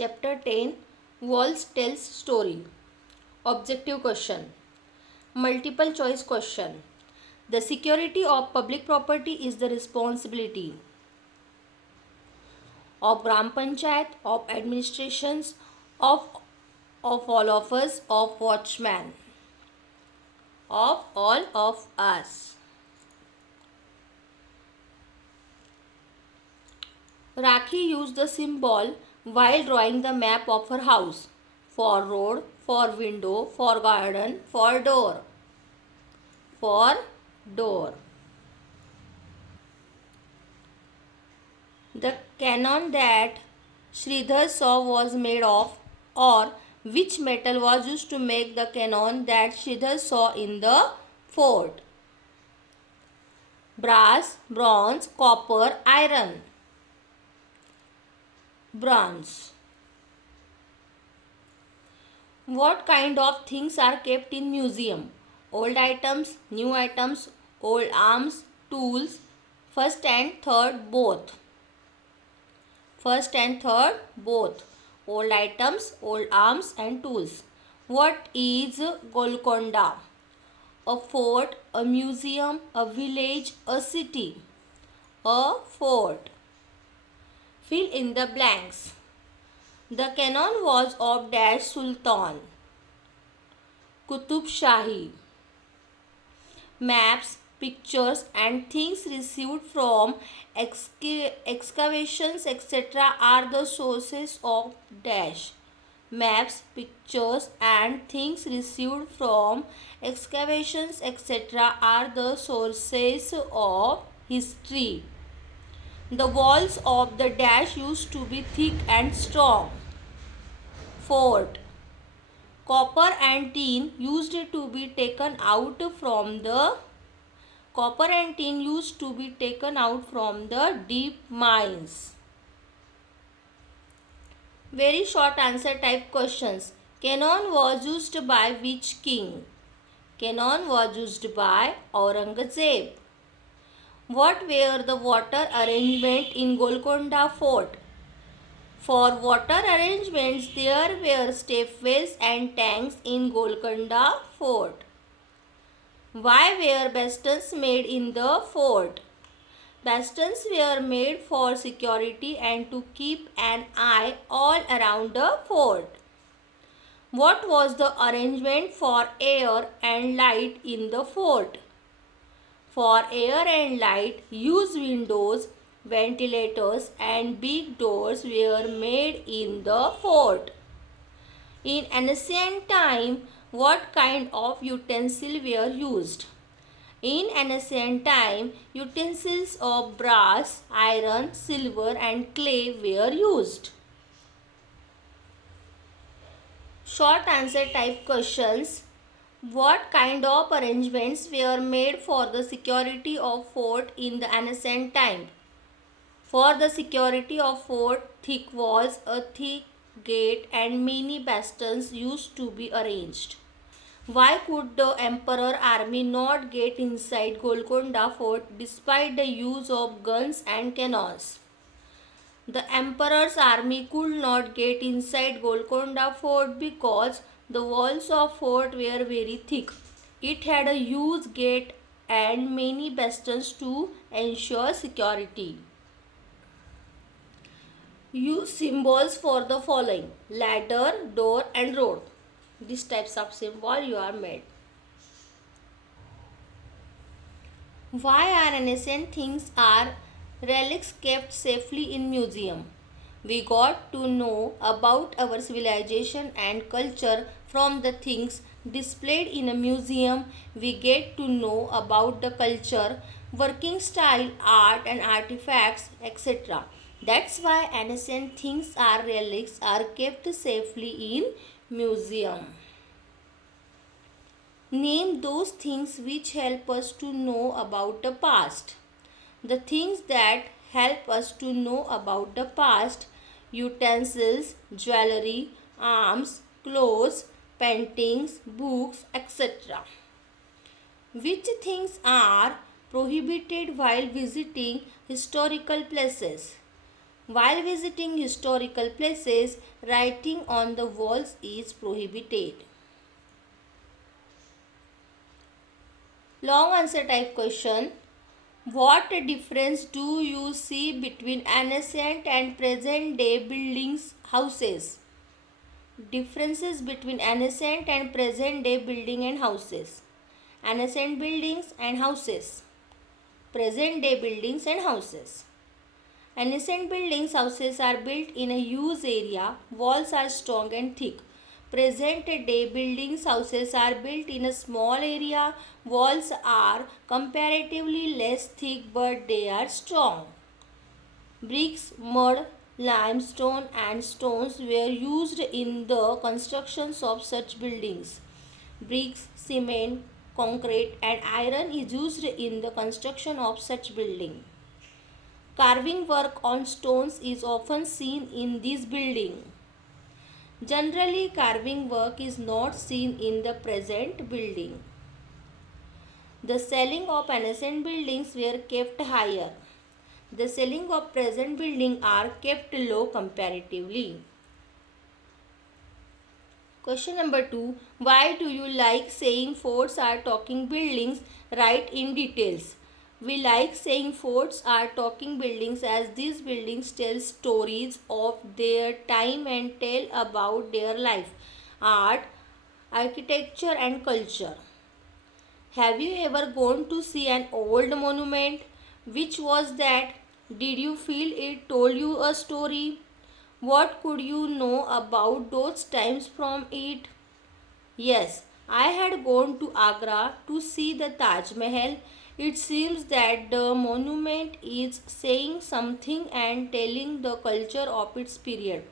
Chapter 10 Walls tells story. Objective question. Multiple choice question. The security of public property is the responsibility of Gram Panchayat, of administrations, of, of all of us, of watchmen, of all of us. Rakhi used the symbol while drawing the map of her house. For road, for window, for garden, for door. For door. The cannon that Sridhar saw was made of, or which metal was used to make the cannon that Sridhar saw in the fort? Brass, bronze, copper, iron. Bronze. What kind of things are kept in museum? Old items, new items, old arms, tools, first and third both. First and third both. Old items, old arms and tools. What is Golconda? A fort, a museum, a village, a city. A fort. Fill in the blanks. The cannon was of Dash Sultan. Qutub Shahi. Maps, pictures and things received from excavations etc. are the sources of Dash. Maps, pictures and things received from excavations etc. are the sources of history. The walls of the Dash used to be thick and strong. Fort. Copper and tin used to be taken out from the deep mines. Very short answer type questions. Cannon was used by which king? Cannon was used by Aurangzeb. What were the water arrangement in Golconda Fort? For water arrangements, there were stepways and tanks in Golconda Fort. Why were bastions made in the fort? Bastions were made for security and to keep an eye all around the fort. What was the arrangement for air and light in the fort? For air and light, huge windows, ventilators and big doors were made in the fort. In ancient time, what kind of utensils were used? In ancient time, utensils of brass, iron, silver and clay were used. Short answer type questions. What kind of arrangements were made for the security of fort in the ancient time? For the security of fort, thick walls, a thick gate and many bastions used to be arranged. Why could the emperor army not get inside Golconda fort despite the use of guns and cannons? The emperor's army could not get inside Golconda fort because the walls of fort were very thick. It had a huge gate and many bastions to ensure security. Use symbols for the following: ladder, door and road. These types of symbol you are made. Why are ancient things are relics kept safely in museum? We got to know about our civilization and culture from the things displayed in a museum. We get to know about the culture, working style, art and artifacts, etc. That's why ancient things are relics are kept safely in museum. Name those things which help us to know about the past. The things that help us to know about the past: utensils, jewelry, arms, clothes, paintings, books, etc. Which things are prohibited while visiting historical places? While visiting historical places, writing on the walls is prohibited. Long answer type question. What difference do you see between ancient and present day buildings houses? Differences between ancient and present day building and houses. Ancient buildings and houses. Present day buildings and houses. Ancient buildings houses are built in a huge area. Walls are strong and thick. Present day buildings houses are built in a small area. Walls are comparatively less thick but they are strong. Bricks, mud, limestone and stones were used in the constructions of such buildings. Bricks, cement, concrete and iron is used in the construction of such building. Carving work on stones is often seen in this building. Generally, carving work is not seen in the present building. The selling of ancient buildings were kept higher. The selling of present buildings are kept low comparatively. Question number 2. Why do you like saying forts are talking buildings? Write in details. We like saying forts are talking buildings as these buildings tell stories of their time and tell about their life, art, architecture and culture. Have you ever gone to see an old monument? Which was that? Did you feel it told you a story? What could you know about those times from it? Yes, I had gone to Agra to see the Taj Mahal. It seems that the monument is saying something and telling the culture of its period.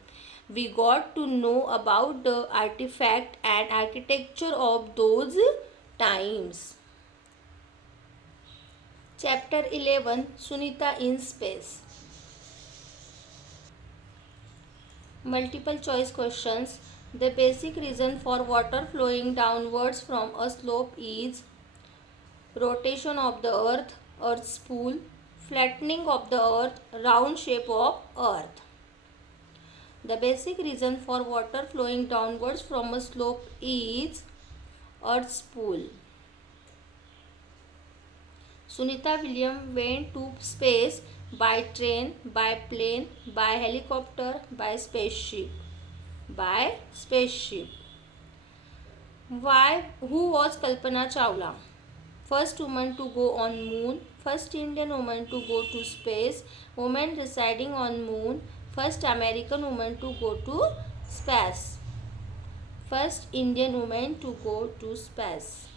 We got to know about the artifact and architecture of those times. Chapter 11, Sunita in Space. Multiple choice questions. The basic reason for water flowing downwards from a slope is rotation of the earth, earth's spool, flattening of the earth, round shape of earth. The basic reason for water flowing downwards from a slope is earth's spool. Sunita Williams went to space by train, by plane, by helicopter, by spaceship. By spaceship. Why? Who was Kalpana Chawla? First woman to go on moon, first Indian woman to go to space, woman residing on moon, first American woman to go to space, first Indian woman to go to space.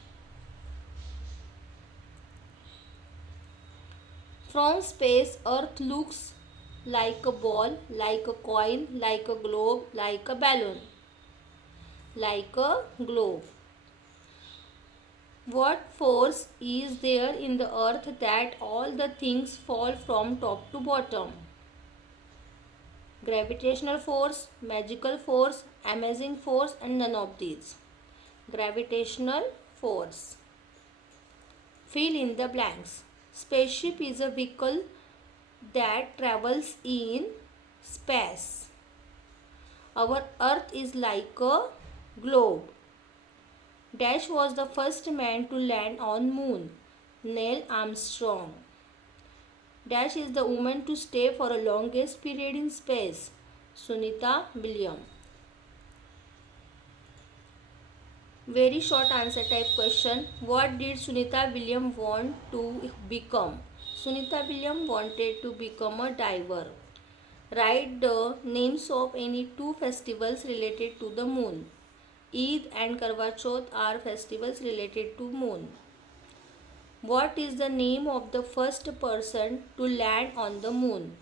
From space, Earth looks like a ball, like a coin, like a globe, like a balloon, like a globe. What force is there in the earth that all the things fall from top to bottom? Gravitational force, magical force, amazing force and none of these. Gravitational force. Fill in the blanks. Spaceship is a vehicle that travels in space. Our earth is like a globe. Dash was the first man to land on moon. Neil Armstrong. Dash is the woman to stay for a longest period in space. Sunita Williams. Very short answer type question. What did Sunita Williams want to become? Sunita Williams wanted to become a diver. Write the names of any two festivals related to the moon. Eid and Karwa Chauth are festivals related to moon. What is the name of the first person to land on the moon?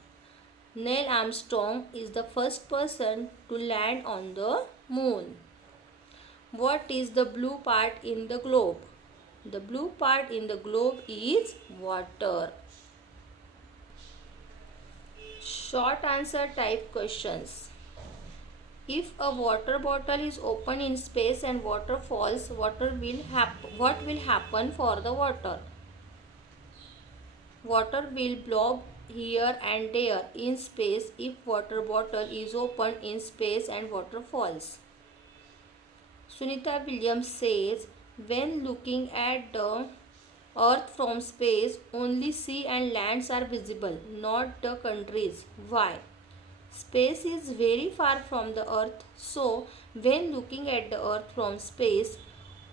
Neil Armstrong is the first person to land on the moon. What is the blue part in the globe? The blue part in the globe is water. Short answer type questions. If a water bottle is open in space and water falls, what will happen for the water? Water will blob here and there in space if water bottle is opened in space and water falls. Sunita Williams says, when looking at the Earth from space, only sea and lands are visible, not the countries. Why? Space is very far from the Earth, so when looking at the Earth from space,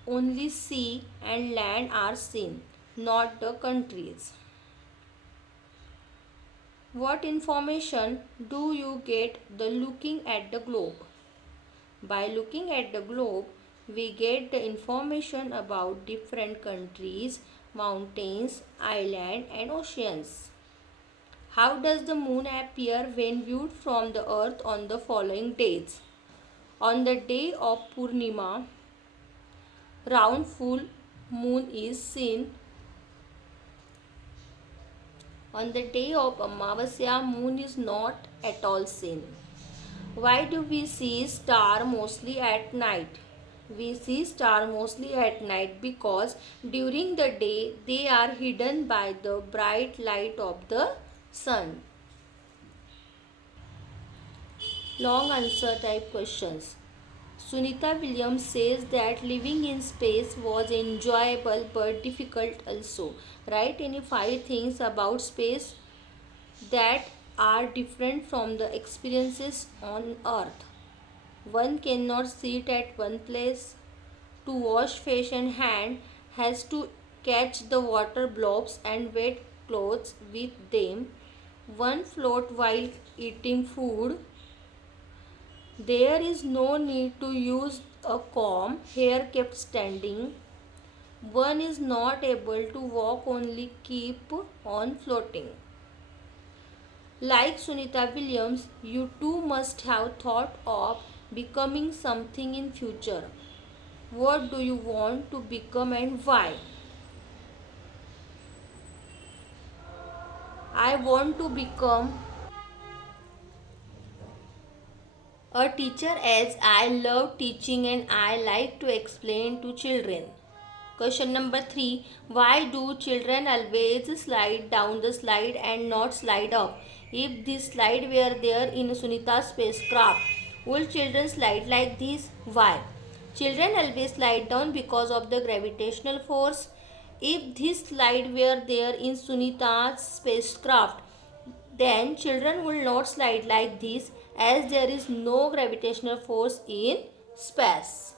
only sea and land are seen, not the countries. What information do you get the looking at the globe? By looking at the globe, we get the information about different countries, mountains, islands, and oceans. How does the moon appear when viewed from the earth on the following days? On the day of Purnima, round full moon is seen. On the day of Amavasya, moon is not at all seen. Why do we see star mostly at night? We see star mostly at night because during the day they are hidden by the bright light of the sun. Long answer type questions. Sunita Williams says that living in space was enjoyable but difficult also. Write any 5 things about space that are different from the experiences on earth. One cannot sit at one place. To wash face and hand has to catch the water blobs and wet clothes with them. One float while eating food. There is no need to use a comb, hair kept standing. One is not able to walk, only keep on floating. Like Sunita Williams, you too must have thought of becoming something in future. What do you want to become and why? I want to become a teacher as I love teaching and I like to explain to children. Question number 3. Why do children always slide down the slide and not slide up? If this slide were there in Sunita's spacecraft, would children slide like this? Why? Children always slide down because of the gravitational force. If this slide were there in Sunita's spacecraft, then children will not slide like this as there is no gravitational force in space.